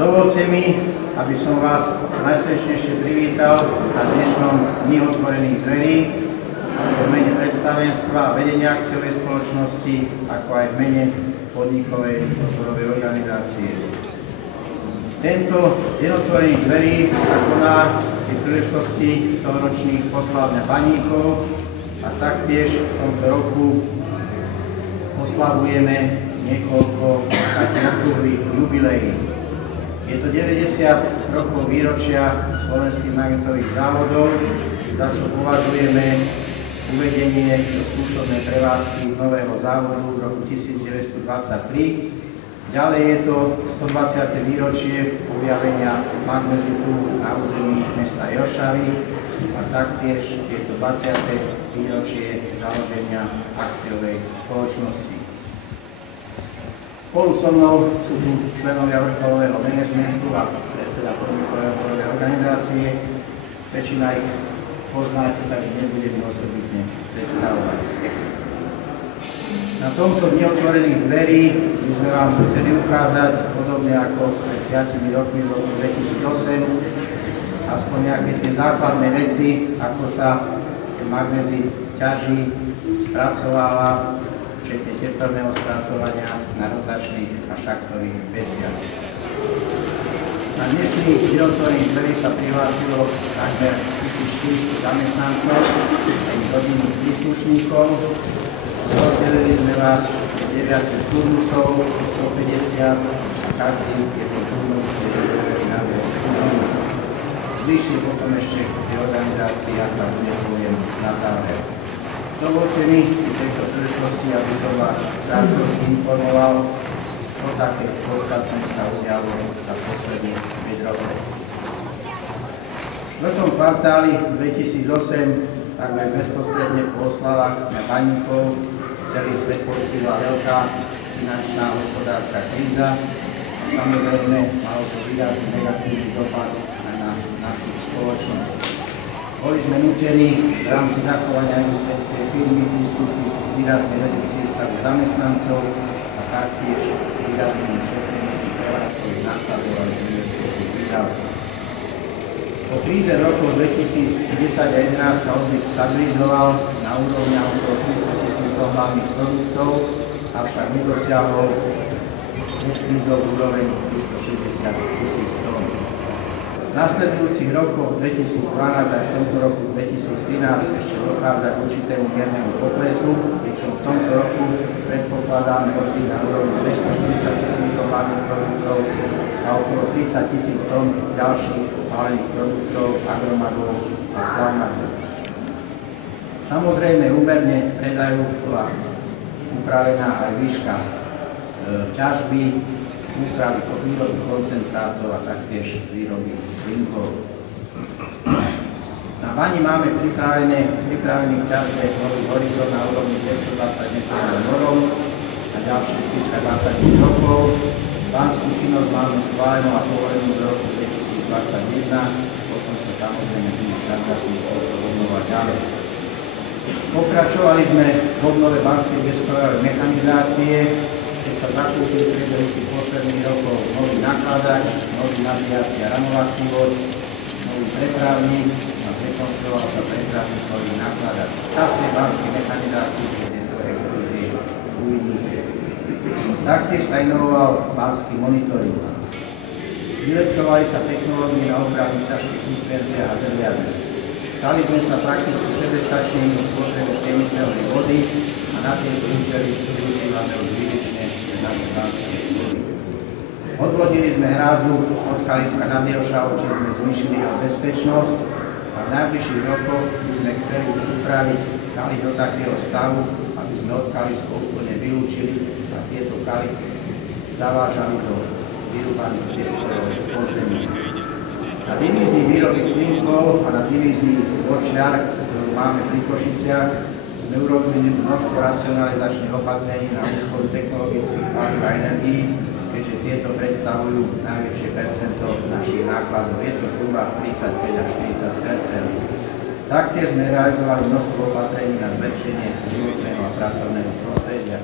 Dovolte mi, aby som vás najsrdečnejšie privítal na dnešnom Dni otvorených dverí, v mene predstavenstva a vedenia akciovej spoločnosti, ako aj v mene podnikovej odborovej organizácie. Tento Deň otvorených dverí sa koná pri príležitosti tohoročných oslav Dňa baníkov a taktiež v tomto roku oslavujeme niekoľko takých okrúhlych jubileí. Je to 90 rokov výročia slovenských magnetových závodov, za čo považujeme uvedenie do skúšobnej prevádzky nového závodu v roku 1923. Ďalej je to 120. výročie objavenia magnezitu na území mesta Jelšavy a taktiež je to 20. výročie založenia akciovej spoločnosti. Spolu so mnou sú tu členovia vrcholového manažmentu a predseda podnikovej odborovej organizácie. Väčšina ich poznáte, tak nebudem osobitne predstavovať. Na tomto Dni otvorených dverí by sme vám chceli ukázať, podobne ako pred 5 rokmi v roku 2008, aspoň nejaké tie základné veci, ako sa magnezit ťaží, spracováva, včetne tepelného spracovania na rotačných a šachtových veciach. Na dnešný Deň otvorených dverí sa prihlásilo takmer 1400 zamestnancov a ich rodinných príslušníkov. Rozdelili sme vás do 9 turnusov, 150 a každý jeden turnus je rozdelení na 2 skupiny. Bližšie potom ešte tie organizácie, ako už poviem na záver. Dovolte mi v tejto príležitosti, aby som vás v krátkosti informoval, čo také podstatné sa udialo za posledných 5 rokov. V tom kvartáli 2008, takmer bezprostredne po oslavách Dňa baníkov, celý svet postihla veľká finančná a hospodárska kríza a samozrejme malo to výrazný negatívny dopad na našu spoločnosť. Boli sme nutení v rámci zachovania existencie firmy pristúpiť k výraznej redukcii stavu zamestnancov a taktiež výraznému šetreniu či prevádzkových nákladov a investičných výdavkov. Po kríze rokov 2010 a 2011 sa odbyt stabilizoval na úrovni okolo 300 000 tón hlavných produktov, avšak nedosiahol predkrízovú úroveň 360 000 tón. V nasledujúcich rokoch 2012 a v tomto roku 2013 ešte dochádza k určitému miernemu poklesu, pričom v tomto roku predpokladáme odbyt na úrovni 240 000 tón hlavných produktov a okolo 30 000 tón ďalších hlavných produktov, agromagov a slavnagov. Samozrejme, úmerne predaju bola upravená aj výška ťažby, úpravy výroby koncentrátov a taktiež výroby slinkov. Na bani máme pripravený k ťažbe nový horizont na úrovni 220 metrov morov a ďalšie cirka 20 rokov. Banskú činnosť máme schválenú a povolenú do roku 2021, potom sa samozrejme tým štandardným spôsobom obnovať ďalej. Pokračovali sme v obnove banskej bezprojavej mechanizácie, keď sa zakúpili v priebehu tých posledných rokov nový nakladač, nový nabíjací a ramovací voz, nový prepravník a zrekonštruoval sa prepravník nový nakladač. Časť tej banskej mechanizácie, kde sú exklúzie uvidíte. Taktiež sa inovoval banský monitoring. Vylepšovali sa technológie na opravu ťažkých suspenzií a drviadí. Stali sme sa prakticky sebestačnými v spotrebe priemyselnej vody a na tieto účely využívame už výrečne naše banské vody. Odvodnili sme hrádzu od Kaliska nad Jelšavou, čiže sme zvýšili jeho bezpečnosť a v najbližších rokoch by sme chceli upraviť kalich do takého stavu, aby sme od Kaliska úplne vylúčili a tieto kaly zavážali do vyrúbaných priestorov podzemí. Na divízii výroby slinkov a na divízii vočiar, ktorú máme pri Košiciach, sme urobili množstvo racionalizačných opatrení na úspor technologických palív a energií, keďže tieto predstavujú najväčšie percento našich nákladov. Je to zhruba 35 až 40 %. Taktiež sme realizovali množstvo opatrení na zlepšenie životného a pracovného prostredia.